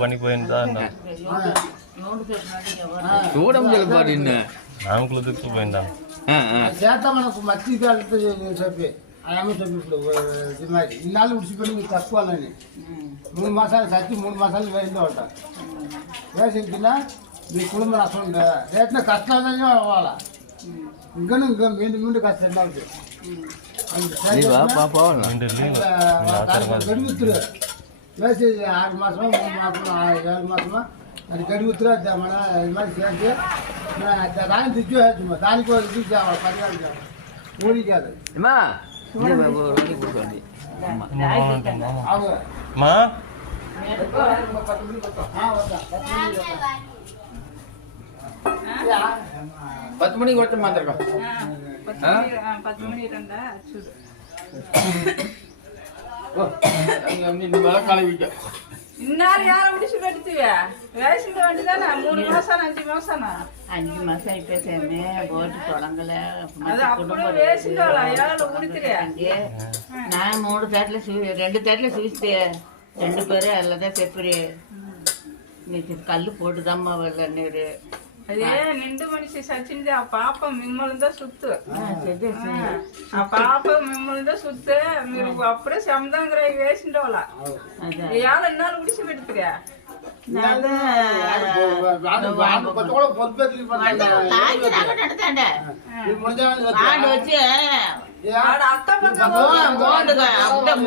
పనిపోయిందా నామకులు తిప్పుపోయిందా చేత మనకు మచ్చి చెప్పి ఆమె చెప్పి ఇప్పుడు ఇన్నాళ్ళు ఉడిచిపోయి తక్కువాలని 3 మాసాలు చచ్చి 3 మాసాలు వేసిందో అంట వేసి తిన్నా మీ కుటుంబం అసలు రేట్న కష్టాలనే అవ్వాలా ఇంకా ముందు కష్టం గడుగుతురు వేసి 6 మాసమో 3 మాసమో 7 మాసమో అది గడుగుతురు మన చేసి దాన్ని తెచ్చి దానికి పరిగారు ఊరి కాదు பத்து மணிக்கு ஒருத்தர் மாத்திருக்கோம் இன்னாரு யாரை முடிச்சு கட்டுத்தியா வேசிங்க வேண்டிதானே 3 மாசம் 5 மாசம் 5 மாசம் అయిపోయింది బోర్డు తొడంగలే அது அப்படியே வேசிங்கோல யாரை முடித்திரியா நான் 3 తేట్ల 2 తేట్ల చూస్తే 2 பேரு அல்லதே செப்பரி నీకు కళ్ళు పోటుదమ్మ వాళ్ళనేరు అదే నిండు మనిషి సచ్చింది ఆ పాప మిమ్మల్ని సుత్తు ఆ పాప మిమ్మల్ని సుత్తే మీరు అప్పుడే శబ్దంగా వేసిండే వాళ్ళ ఇవాళ ఎన్నాళ్ళు గుడిసి పెడుతురా వచ్చి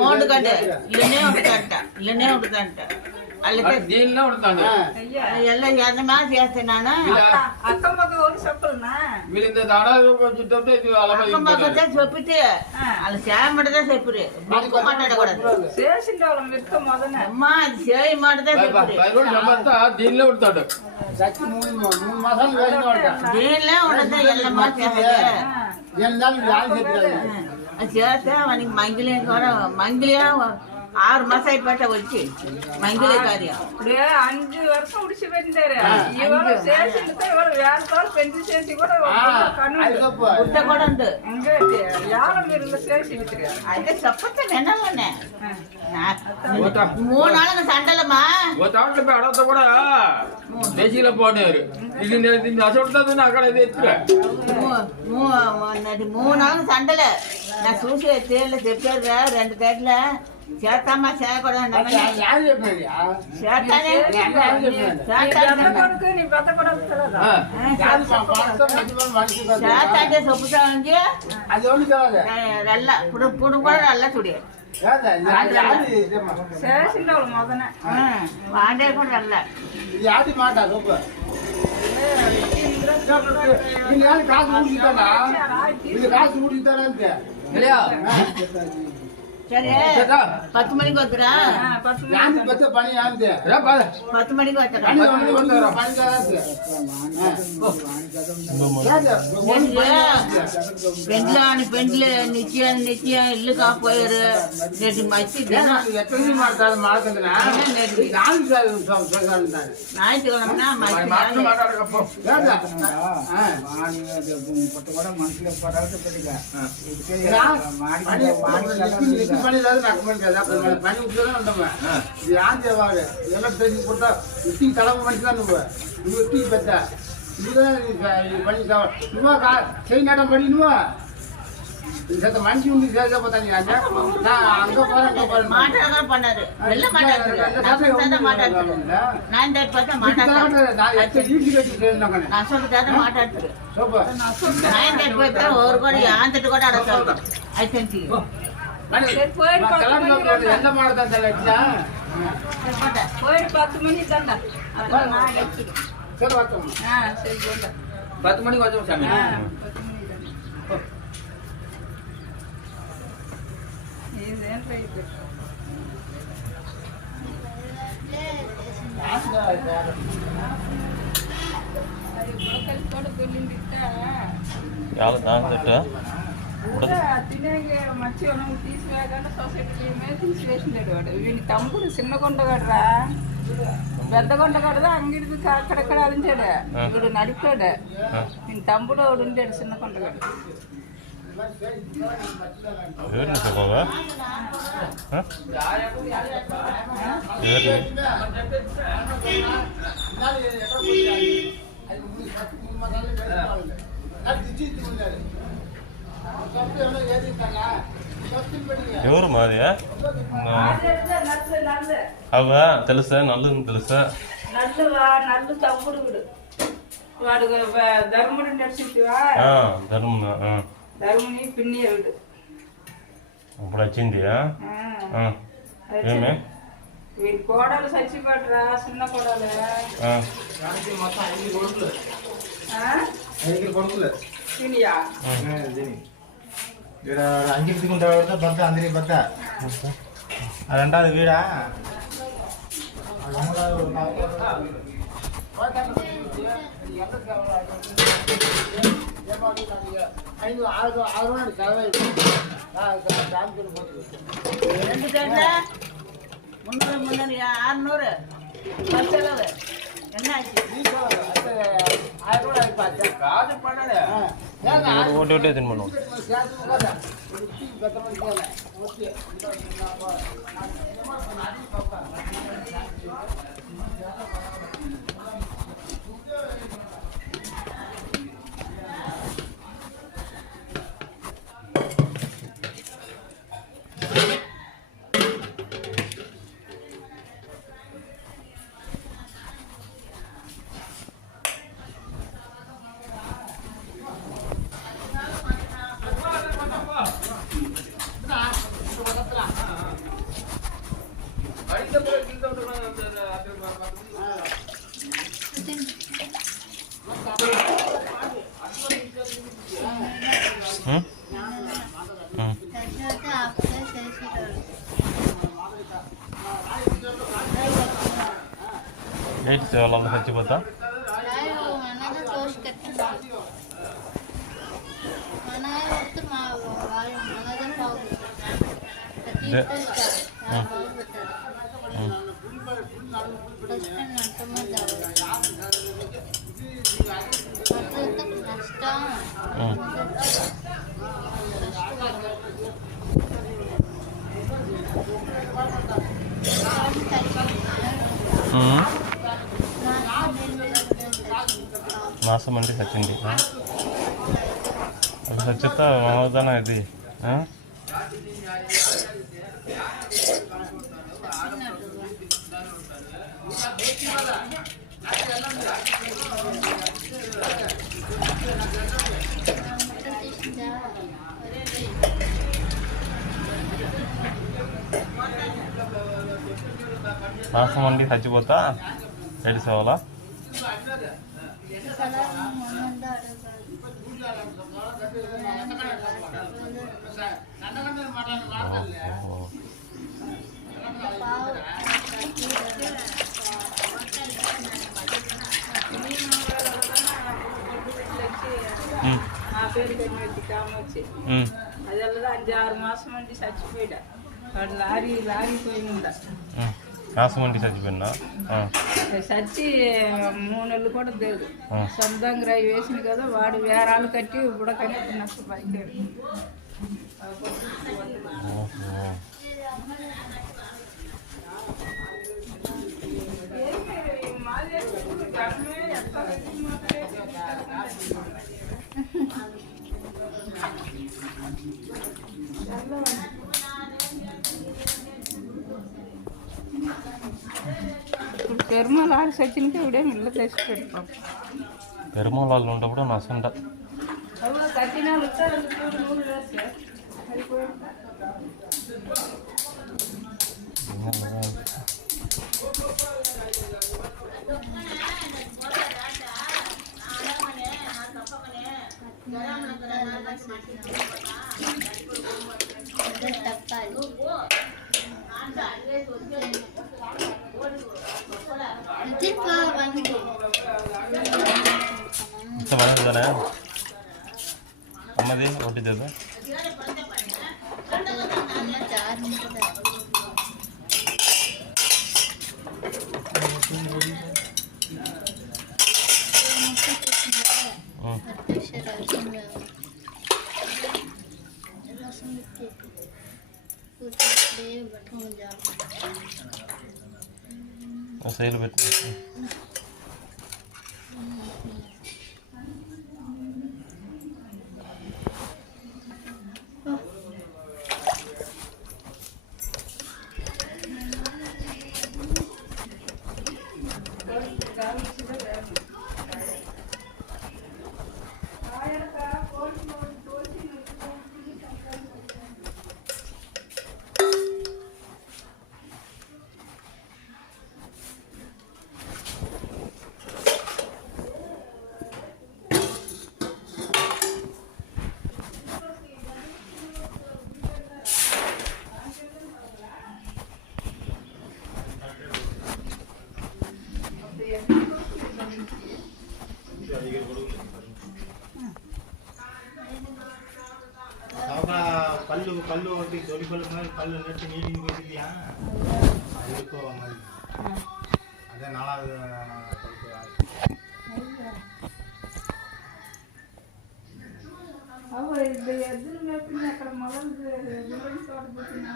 మోండు కంటే ఇల్లనే ఉంటుందంట ఇల్లనే ఉంటుందంట దీనిలో ఉంటాను ಎಲ್ಲ ಯಜಮಾ చేస్తున్నాను అక్కం పక్క ఓడి చెప్పలనా మీరు ఇంత దాడాలు చుట్టూ ఇది అక్కం పక్కతే చెప్పితే అలా చేయమంటదే చెప్పురి బుక్కు మాట్లాడకూడదు చేసిండే వాళ్ళ మిత్త మొదన అమ్మా అది చేయి మాటదే చెప్పురి దీనిలో ఉంటాడు దీనిలో ఉండదు ఎల్లమ్మా చేస్తే మనకి మంగిలే కూడా మంగిలే 6 மாசம் అయిపోతే వచ్చి మంగిలే కార్యం 5 வருஷம் ఉడిసి పెట్టారు ఇవాళ చేసింటే ఇవాళ 1000 రూపాయలు పెంచి చేసి కూడా గుడ్డ కూడా ఉంది యాడ మీరు చేసి అయితే చెప్పతే వినాలనే 3 நாளுக்கு சண்டலமா ஒரு தாட்ல போய் அடத்த கூட தேசியில போனாரு இது அசோடுறது అక్కడ ఇది ఎత్తురా 3 நாளுக்கு சண்டல நான் చూసి తేళ్ళ చెప్పారు 2 తేట్ల చేస్తామా చేయకూడదు చేస్తాంటే చెప్పుతామండి రల్ల ఇప్పుడు కూడా రల్ల చూడే మొదన వాడే కూడా రల్ల మాట కాసు ఊడిస్తాడంతే సరే 10 மணிக்கு வந்துடா 10 பணி ஆகுது 10 மணிக்கு வந்துடா పెండ్లు నిత్యం ఇల్లు కాపోయారు నేటి మంచి పని లేదు నాకు పని ఉద్యోగం ఉంటామా ఏం చేయాలి ఎలా ట్రైనింగ్ కొడతా ఇంటికి తడవ మంచిదా నువ్వు ఇంటికి పెద్ద పని నువ్వు చేయడం పడి నువ్వు మనిషి ఉంది చేయకపోతాను మాట్లాడగా పడ్డారు మాట్లాడుతారు ఎవరు కూడా అంతటి కూడా అడగదు అయితే ఎంత మాడతాను ఎట్లా పోయి 10 மணி தாண்டா சரி வச்சோம் 10 மணிக்கு வச்சோம் சாமி ఇదేం రైట్ అది బ్రోకల్ తోడు కొల్లిందిట తినేకి మంచి తీసివేయకుండా సొసైటీ మీద తీసివేసినాడు వాడు. వీని తమ్ముడు చిన్న కొండగడరా, పెద్ద కొండగడదా అంగిడిది అక్కడెక్కడ అదించాడు. ఇప్పుడు నడిపాడు. వీని తమ్ముడు వాడు ఉండాడు చిన్న కొండగడు. ఎవరు మాది అవా తెలుసా నల్లు తెలుసా నల్లు తమ్ముడు వాడు ధర్ముడు ధర్ముని పిన్ని వీడు ఇప్పుడు వచ్చింది ఏమే వీడి కోడలు చచ్చిపోటరా చిన్న కోడలు తినియా అంగిడి దిగుంటా బద్ద అందరి బద్ద అదంటారు వీడా ரெண்டு தேட்டை 300 600 செலவு என்ன ஆச்சு? ఒకటి తినమను ఏంటి వాళ్ళంతా చచ్చిపోతా మాసం అంటే చచ్చింది అది చచ్చితే మామూలుదానా ఇది మాసం వండి చచ్చిపోతా ఏడిసేవాళ్ళ నా పేరు కనిపెట్టి కామొచ్చి అది అల్లదా 5-6 మాసం నుండి చచ్చిపోయాడు వాడు లారీ పోయిందా మాసం వండి చచ్చిపోయినా చచ్చి 3 నెలలు కూడా లేదు సొంతంగా రాయి వేసింది కదా వాడు వేరాలు కట్టి ఉడకని నష్టం పైకాడు ఇప్పుడు పెరుమాలు ఆడి సచ్చినకి ఇవిడే ఇల్లు తెచ్చి పెడతాం పెరుమాలు వాళ్ళు ఉన్నప్పుడు నష్టం కట్టినాలు ఇంత మంచిదానే అమ్మది ఒకటి చదువు సైలు పెట్టి கல் ஓட்டி தொடி கல் மாதிரி கல் நட்டு நீட்டிங் போயிட்டியா அது இருக்கோ மாதிரி అదే 4வது ఎద్దులు మేపింది అక్కడ మొదలు తోట పుట్టిన